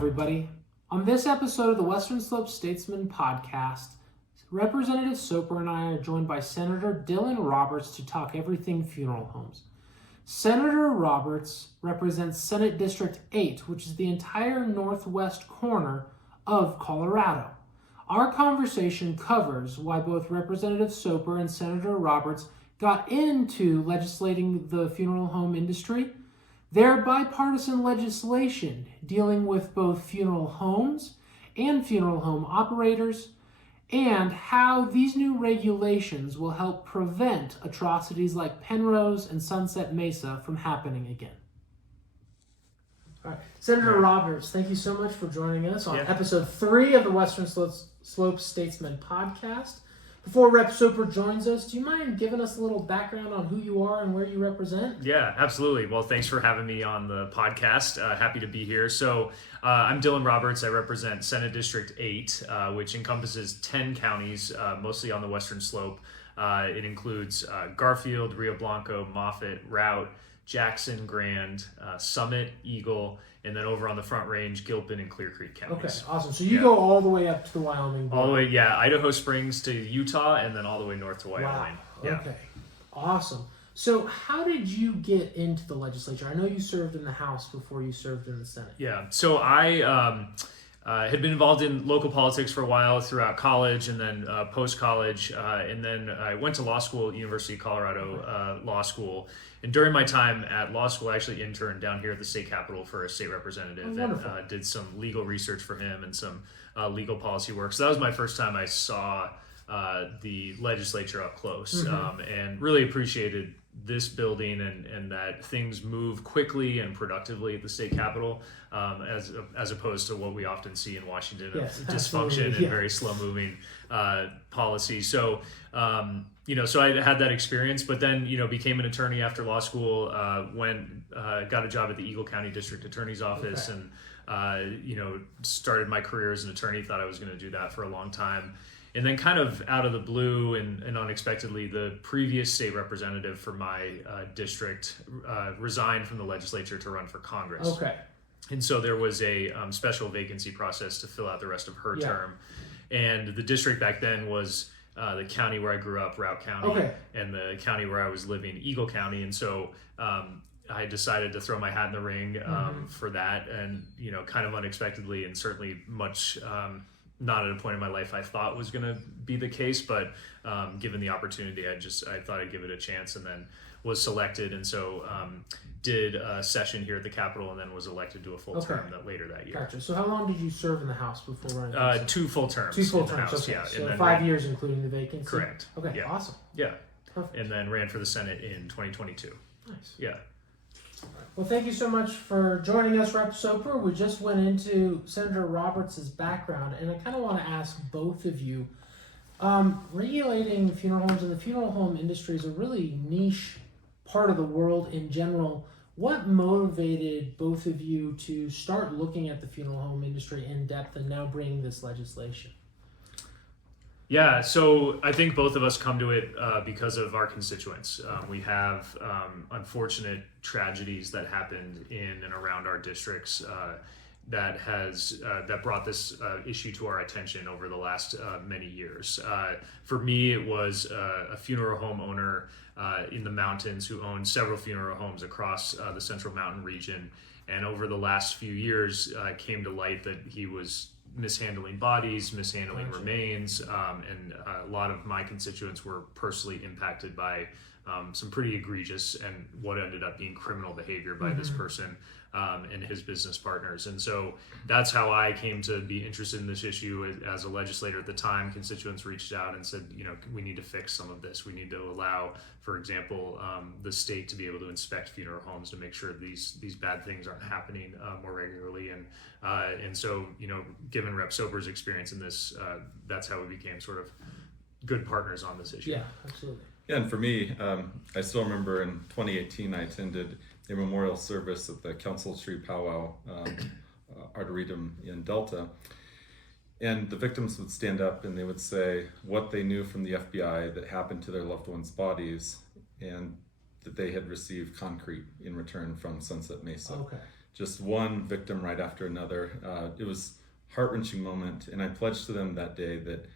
everybody. On this episode of the Western Slope Statesman podcast, Representative Soper and I are joined by Senator Dylan Roberts to talk everything funeral homes. Senator Roberts represents Senate District 8, which is the entire northwest corner of Colorado. Our conversation covers why both Representative Soper and Senator Roberts got into legislating the funeral home industry, their bipartisan legislation dealing with both funeral homes and funeral home operators, and how these new regulations will help prevent atrocities like Penrose and Sunset Mesa from happening again. All right. Senator Roberts, thank you so much for joining us on episode 3 of the Western Slope Statesman podcast. Before Rep. Soper joins us, do you mind giving us a little background on who you are and where you represent? Yeah, absolutely. Well, thanks for having me on the podcast. Happy to be here. So I'm Dylan Roberts. I represent Senate District 8, which encompasses 10 counties, mostly on the Western Slope. It includes Garfield, Rio Blanco, Moffett, Routt, Jackson, Grand, Summit, Eagle, and then over on the Front Range, Gilpin and Clear Creek counties. Okay, awesome. So you go all the way up to the Wyoming border. All the way, Idaho Springs to Utah, and then all the way north to Wyoming. Wow. Okay, awesome. So how did you get into the legislature? I know you served in the House before you served in the Senate. Yeah, so I had been involved in local politics for a while throughout college and then post-college, and then I went to law school at University of Colorado Law School. And during my time at law school, I actually interned down here at the state capitol for a state representative and did some legal research for him and some legal policy work. So that was my first time I saw the legislature up close, and really appreciated this building and that things move quickly and productively at the state capitol, as opposed to what we often see in Washington of dysfunction and very slow moving policy. So so I had that experience, but then became an attorney after law school. Got a job at the Eagle County District Attorney's Office, and started my career as an attorney. Thought I was going to do that for a long time. And then kind of out of the blue and unexpectedly, the previous state representative for my district resigned from the legislature to run for Congress. Okay. And so there was a special vacancy process to fill out the rest of her term. And the district back then was the county where I grew up, Routt County, and the county where I was living, Eagle County. And so I decided to throw my hat in the ring for that. And, kind of unexpectedly and certainly much... not at a point in my life I thought was going to be the case, but given the opportunity, I thought I'd give it a chance, and then was selected, and so did a session here at the Capitol, and then was elected to a full term later that year. Gotcha. So how long did you serve in the House before running? 2 full terms. 2 full in the terms. House, Okay. yeah. So and then 5 years, including the vacancy. Correct. Okay. Yeah. Awesome. Yeah. Perfect. And then ran for the Senate in 2022. Nice. Yeah. Well, thank you so much for joining us, Rep. Soper. We just went into Senator Roberts' background, and I kind of want to ask both of you, regulating funeral homes and the funeral home industry is a really niche part of the world in general. What motivated both of you to start looking at the funeral home industry in depth and now bring this legislation? Yeah, so I think both of us come to it because of our constituents. We have unfortunate tragedies that happened in and around our districts that brought this issue to our attention over the last many years. For me, it was a funeral home owner in the mountains who owned several funeral homes across the Central Mountain region, and over the last few years came to light that he was mishandling bodies, mishandling remains, and a lot of my constituents were personally impacted by some pretty egregious and what ended up being criminal behavior by this person and his business partners. And so that's how I came to be interested in this issue. As a legislator at the time, constituents reached out and said, we need to fix some of this. We need to allow, for example, the state to be able to inspect funeral homes to make sure these bad things aren't happening more regularly. And so, given Rep. Soper's experience in this, that's how we became sort of good partners on this issue. Yeah, absolutely. Yeah, and for me, I still remember in 2018, I attended a memorial service at the Council Tree Powwow Arboretum in Delta. And the victims would stand up and they would say what they knew from the FBI that happened to their loved ones' bodies, and that they had received concrete in return from Sunset Mesa. Okay. just one victim right after another. It was a heart-wrenching moment, and I pledged to them that day that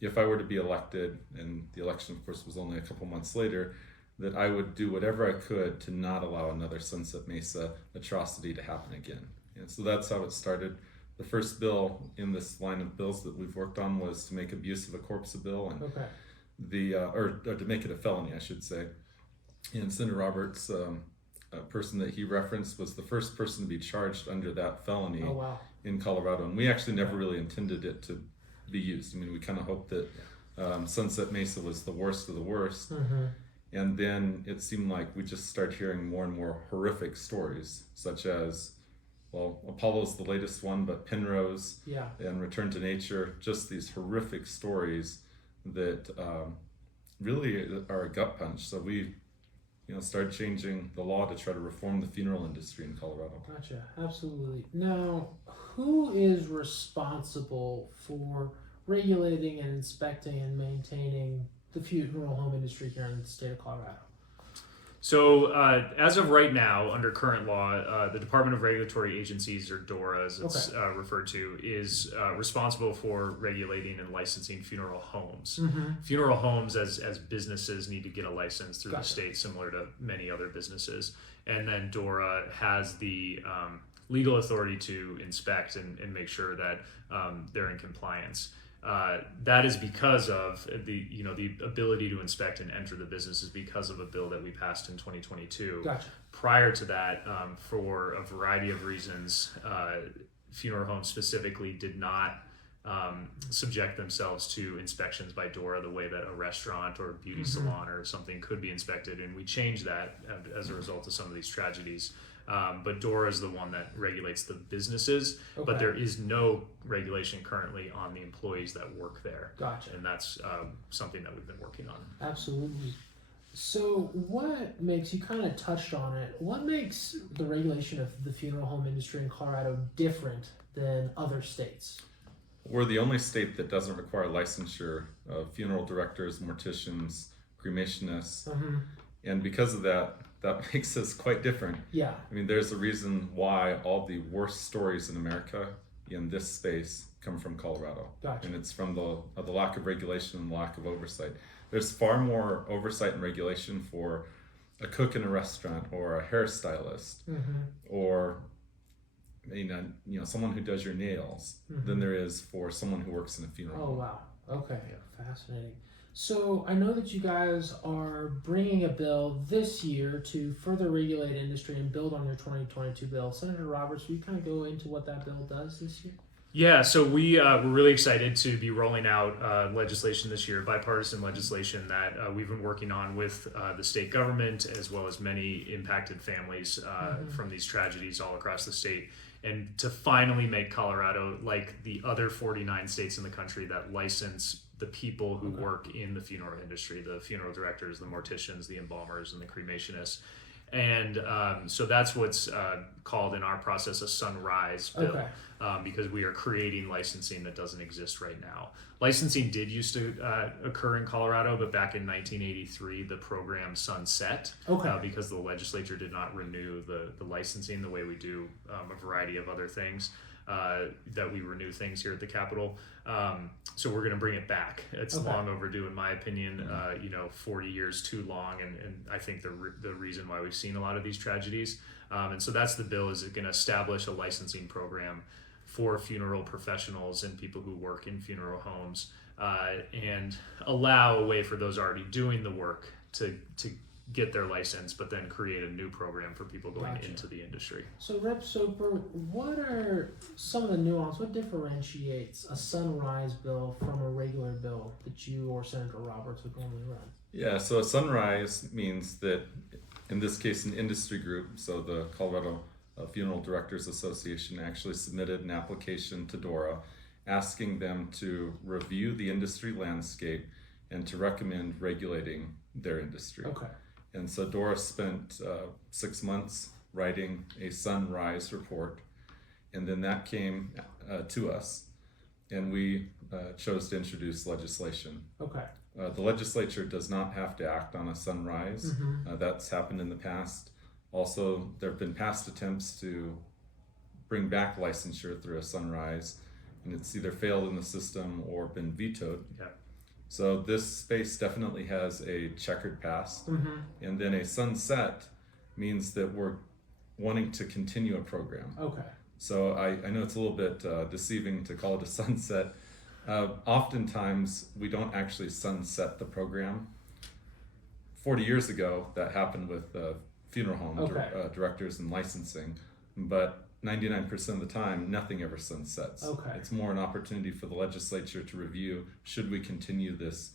if I were to be elected, and the election of course was only a couple months later, that I would do whatever I could to not allow another Sunset Mesa atrocity to happen again. And so that's how it started. The first bill in this line of bills that we've worked on was to make abuse of a corpse a bill, and or to make it a felony, I should say. And Senator Roberts, a person that he referenced, was the first person to be charged under that felony in Colorado. And we actually never really intended it to be used. I mean, we kind of hoped that Sunset Mesa was the worst of the worst. And then it seemed like we just started hearing more and more horrific stories, such as, well, Apollo's the latest one, but Penrose and Return to Nature, just these horrific stories that really are a gut punch. So we started changing the law to try to reform the funeral industry in Colorado. Gotcha, absolutely. Now, who is responsible for regulating and inspecting and maintaining the funeral home industry here in the state of Colorado? So as of right now, under current law, the Department of Regulatory Agencies, or DORA as it's referred to, is responsible for regulating and licensing funeral homes. Funeral homes as businesses need to get a license through the state, similar to many other businesses. And then DORA has the legal authority to inspect and make sure that they're in compliance. That is because of the ability to inspect and enter the business is because of a bill that we passed in 2022. Prior to that, for a variety of reasons, funeral homes specifically did not subject themselves to inspections by DORA the way that a restaurant or a beauty salon or something could be inspected, and we changed that as a result of some of these tragedies. But DORA is the one that regulates the businesses, but there is no regulation currently on the employees that work there. And that's something that we've been working on. Absolutely. So what makes, you kind of touched on it, what makes the regulation of the funeral home industry in Colorado different than other states? We're the only state that doesn't require licensure of funeral directors, morticians, cremationists, and because of that makes us quite different. I mean, there's a reason why all the worst stories in America in this space come from Colorado. And it's from the lack of regulation and lack of oversight. There's far more oversight and regulation for a cook in a restaurant or a hairstylist or someone who does your nails than there is for someone who works in a funeral home. Wow. Okay. Fascinating. So I know that you guys are bringing a bill this year to further regulate industry and build on your 2022 bill. Senator Roberts, will you kind of go into what that bill does this year? Yeah, so we're really excited to be rolling out legislation this year, bipartisan legislation that we've been working on with the state government, as well as many impacted families from these tragedies all across the state, and to finally make Colorado like the other 49 states in the country that license the people who work in the funeral industry, the funeral directors, the morticians, the embalmers, and the cremationists. And so that's what's called in our process a sunrise bill, because we are creating licensing that doesn't exist right now. Licensing did used to occur in Colorado, but back in 1983, the program sunset because the legislature did not renew the licensing the way we do a variety of other things. That we renew things here at the Capitol. So we're going to bring it back. It's long overdue, in my opinion. 40 years too long, and I think the reason why we've seen a lot of these tragedies. And so that's the bill, is it going to establish a licensing program for funeral professionals and people who work in funeral homes, and allow a way for those already doing the work to get their license, but then create a new program for people going into the industry. So Rep. Soper, what are some of the nuance, what differentiates a sunrise bill from a regular bill that you or Senator Roberts would normally run? Yeah, so a sunrise means that, in this case, an industry group, so the Colorado Funeral Directors Association, actually submitted an application to DORA asking them to review the industry landscape and to recommend regulating their industry. And so DORA spent 6 months writing a sunrise report, and then that came to us, and we chose to introduce legislation. The legislature does not have to act on a sunrise. That's happened in the past. Also, there have been past attempts to bring back licensure through a sunrise, and it's either failed in the system or been vetoed. Yeah. So this space definitely has a checkered past, and then a sunset means that we're wanting to continue a program. Okay. So I know it's a little bit deceiving to call it a sunset. Oftentimes we don't actually sunset the program. 40 years ago, that happened with funeral home directors and licensing, but 99% of the time, nothing ever sunsets. Okay. It's more an opportunity for the legislature to review, should we continue this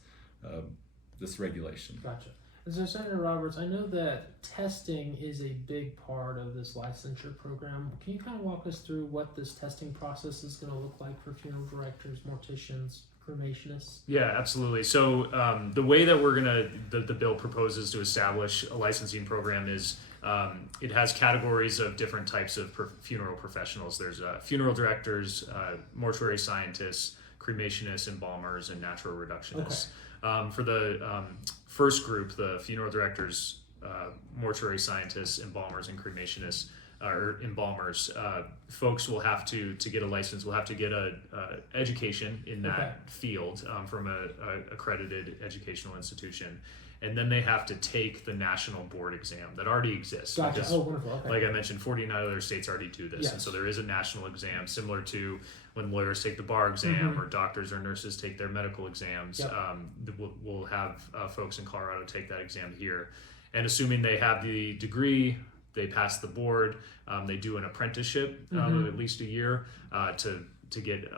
regulation. Gotcha. And so, Senator Roberts, I know that testing is a big part of this licensure program. Can you kind of walk us through what this testing process is going to look like for funeral directors, morticians, cremationists? Yeah, absolutely. So the way that the bill proposes to establish a licensing program is it has categories of different types of funeral professionals. There's funeral directors, mortuary scientists, cremationists, embalmers, and natural reductionists. Okay. For the first group, the funeral directors, mortuary scientists, embalmers, and cremationists, or embalmers, folks will have to get a license, will have to get a education in that field from a accredited educational institution. And then they have to take the national board exam that already exists. Gotcha. Oh, wonderful. Okay. Like I mentioned, 49 other states already do this. Yes. And so there is a national exam similar to when lawyers take the bar exam or doctors or nurses take their medical exams. Yep. We'll have folks in Colorado take that exam here. And assuming they have the degree, they pass the board, they do an apprenticeship of at least a year to get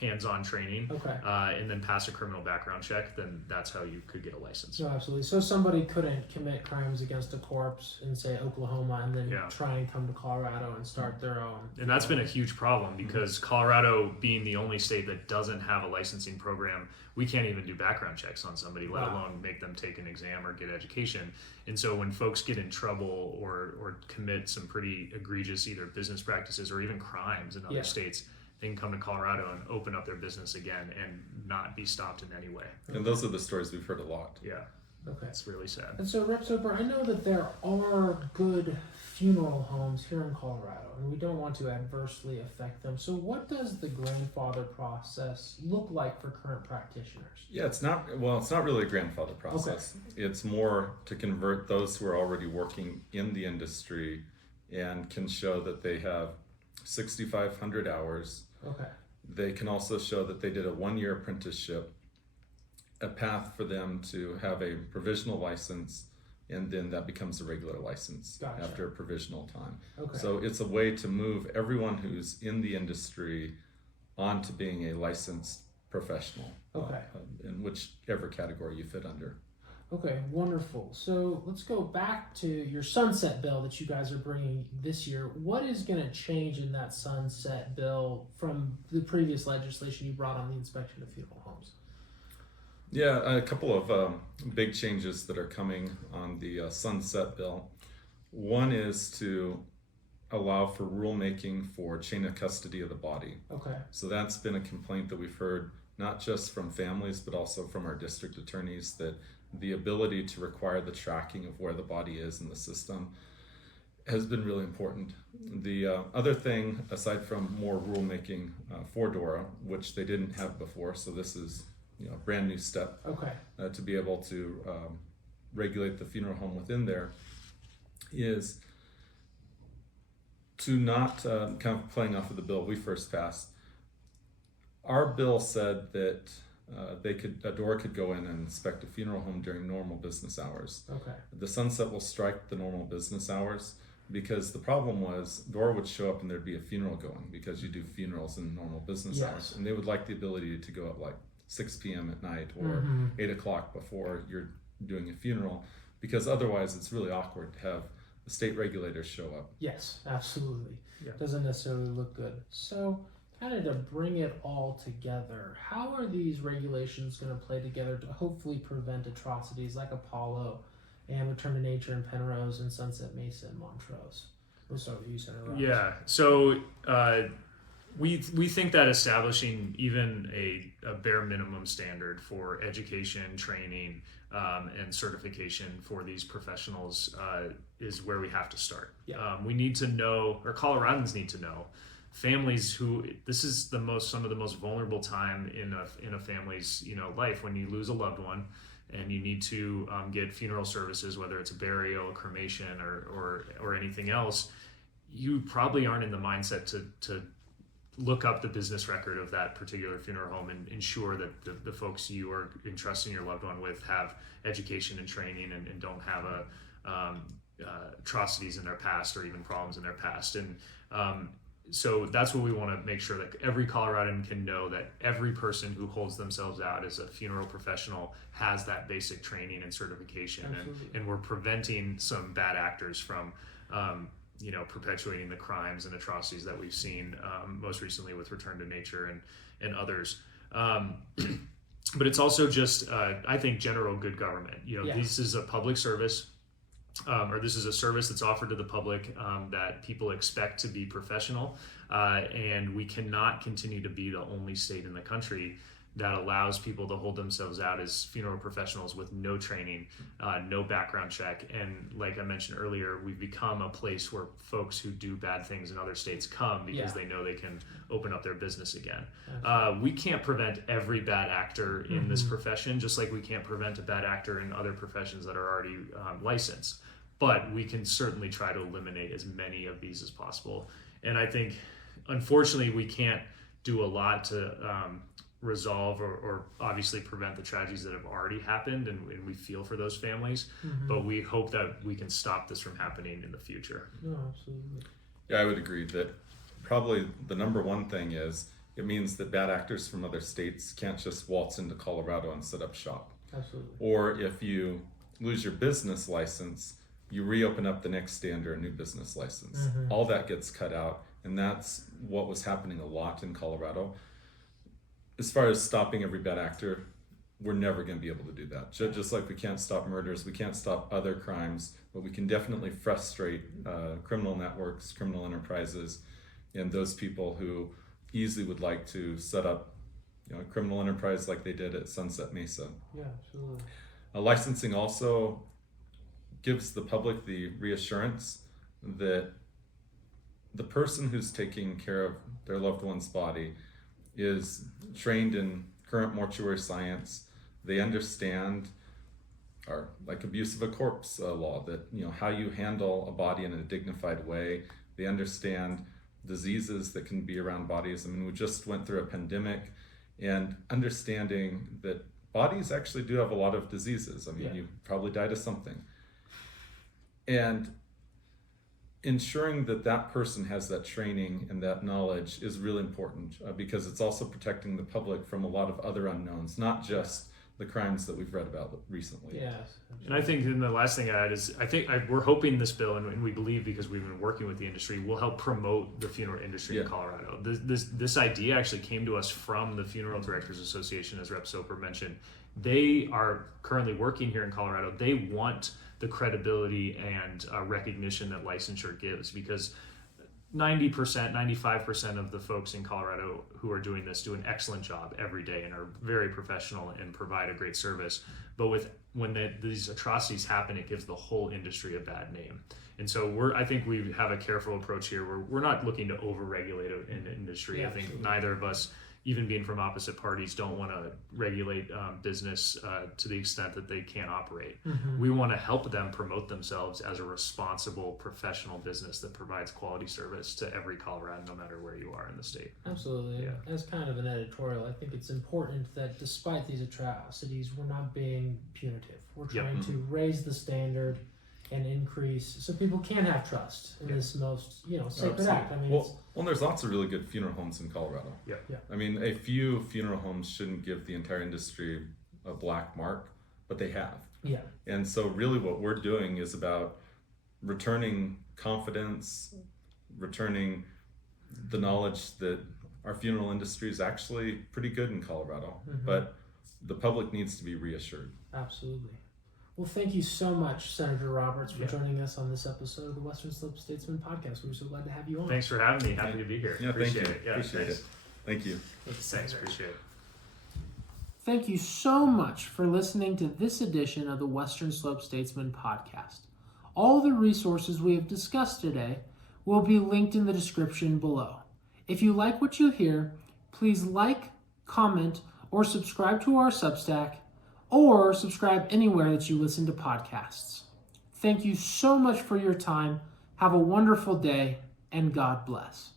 hands-on training, and then pass a criminal background check, then that's how you could get a license. No, absolutely. So somebody couldn't commit crimes against a corpse in, say, Oklahoma and then try and come to Colorado and start their own. And that's been a huge problem because Colorado, being the only state that doesn't have a licensing program, we can't even do background checks on somebody, let alone make them take an exam or get education. And so when folks get in trouble or commit some pretty egregious either business practices or even crimes in other states, they can come to Colorado and open up their business again and not be stopped in any way. And those are the stories we've heard a lot. Yeah. Okay. It's really sad. And so, Rep. Soper, I know that there are good funeral homes here in Colorado, and we don't want to adversely affect them. So what does the grandfather process look like for current practitioners? Yeah, it's not really a grandfather process. Okay. It's more to convert those who are already working in the industry and can show that they have 6,500 hours. Okay. They can also show that they did a 1-year apprenticeship, a path for them to have a provisional license, and then that becomes a regular license after a provisional time. Okay. So it's a way to move everyone who's in the industry on to being a licensed professional, in whichever category you fit under. Okay, wonderful. So let's go back to your sunset bill that you guys are bringing this year. What is going to change in that sunset bill from the previous legislation you brought on the inspection of funeral homes? Yeah, a couple of big changes that are coming on the sunset bill. One is to allow for rulemaking for chain of custody of the body. Okay. So that's been a complaint that we've heard not just from families but also from our district attorneys, that the ability to require the tracking of where the body is in the system has been really important. The other thing, aside from more rulemaking for DORA, which they didn't have before, so this is a brand new step to be able to regulate the funeral home within there, is to not kind of playing off of the bill we first passed. Our bill said that DORA could go in and inspect a funeral home during normal business hours. Okay. The sunset will strike the normal business hours because the problem was DORA would show up and there'd be a funeral going because you do funerals in normal business hours, and they would like the ability to go at like 6 p.m. at night or 8 o'clock before you're doing a funeral, because otherwise it's really awkward to have the state regulators show up. Yes, absolutely. Yeah. Doesn't necessarily look good. So kind of to bring it all together, how are these regulations going to play together to hopefully prevent atrocities like Apollo and Return to Nature in Penrose and Sunset Mesa and Montrose? We'll start with you, Senator Roberts. Yeah, so We think that establishing even a bare minimum standard for education, training, and certification for these professionals is where we have to start. Yeah. We need to know, or Coloradans need to know, families who this is some of the most vulnerable time in a family's life, when you lose a loved one and you need to get funeral services, whether it's a burial, a cremation, or anything else. You probably aren't in the mindset to look up the business record of that particular funeral home and ensure that the folks you are entrusting your loved one with have education and training and don't have atrocities in their past or even problems in their past. And so that's what we want to make sure that every Coloradan can know, that every person who holds themselves out as a funeral professional has that basic training and certification. And we're preventing some bad actors from perpetuating the crimes and atrocities that we've seen most recently with Return to Nature and others. But it's also just, I think, general good government. This is a public service, or this is a service that's offered to the public that people expect to be professional. And we cannot continue to be the only state in the country that allows people to hold themselves out as funeral professionals with no training, no background check. And like I mentioned earlier, we've become a place where folks who do bad things in other states come because they know they can open up their business again. We can't prevent every bad actor in this profession, just like we can't prevent a bad actor in other professions that are already licensed. But we can certainly try to eliminate as many of these as possible. And I think, unfortunately, we can't do a lot to resolve or obviously prevent the tragedies that have already happened, and we feel for those families, but we hope that we can stop this from happening in the future. No, absolutely. Yeah, I would agree that probably the number one thing is it means that bad actors from other states can't just waltz into Colorado and set up shop. Absolutely. Or if you lose your business license, you reopen up the next day under a new business license. All that gets cut out, and that's what was happening a lot in Colorado. As far as stopping every bad actor, we're never going to be able to do that. Just like we can't stop murders, we can't stop other crimes, but we can definitely frustrate criminal networks, criminal enterprises, and those people who easily would like to set up a criminal enterprise like they did at Sunset Mesa. Yeah, absolutely. Licensing also gives the public the reassurance that the person who's taking care of their loved one's body is trained in current mortuary science. They understand, or like abuse of a corpse law, that how you handle a body in a dignified way. They understand diseases that can be around bodies. I mean, we just went through a pandemic, and understanding that bodies actually do have a lot of diseases. I mean, you probably died of something. And ensuring that person has that training and that knowledge is really important, because it's also protecting the public from a lot of other unknowns, not just the crimes that we've read about recently. Yes. And I think the last thing I add is we're hoping this bill, and we believe, because we've been working with the industry, will help promote the funeral industry in Colorado. This idea actually came to us from the Funeral Directors Association, as Rep. Soper mentioned. They are currently working here in Colorado. They want the credibility and recognition that licensure gives, because 90%, 95% of the folks in Colorado who are doing this do an excellent job every day and are very professional and provide a great service. But when these atrocities happen, it gives the whole industry a bad name. And so I think we have a careful approach here where we're not looking to over-regulate an industry. I think absolutely. Neither of us, even being from opposite parties, don't want to regulate business to the extent that they can't operate. We want to help them promote themselves as a responsible professional business that provides quality service to every Coloradan, no matter where you are in the state. Absolutely. Yeah. As kind of an editorial, I think it's important that despite these atrocities, we're not being punitive. We're trying to raise the standard and increase so people can have trust in this most sacred act. I mean, well, there's lots of really good funeral homes in Colorado. I mean, a few funeral homes shouldn't give the entire industry a black mark, but they have. And so really what we're doing is about returning confidence, returning the knowledge that our funeral industry is actually pretty good in Colorado, but the public needs to be reassured. Absolutely. Well, thank you so much, Senator Roberts, for Yeah. joining us on this episode of the Western Slope Statesman podcast. We're so glad to have you on. Thanks for having me. Happy to be here. Yeah, Appreciate thank you. it. Yeah, Appreciate thanks. it. Thank you. Thanks. Appreciate it. Thank you so much for listening to this edition of the Western Slope Statesman podcast. All the resources we have discussed today will be linked in the description below. If you like what you hear, please like, comment, or subscribe to our Substack, or subscribe anywhere that you listen to podcasts. Thank you so much for your time. Have a wonderful day, and God bless.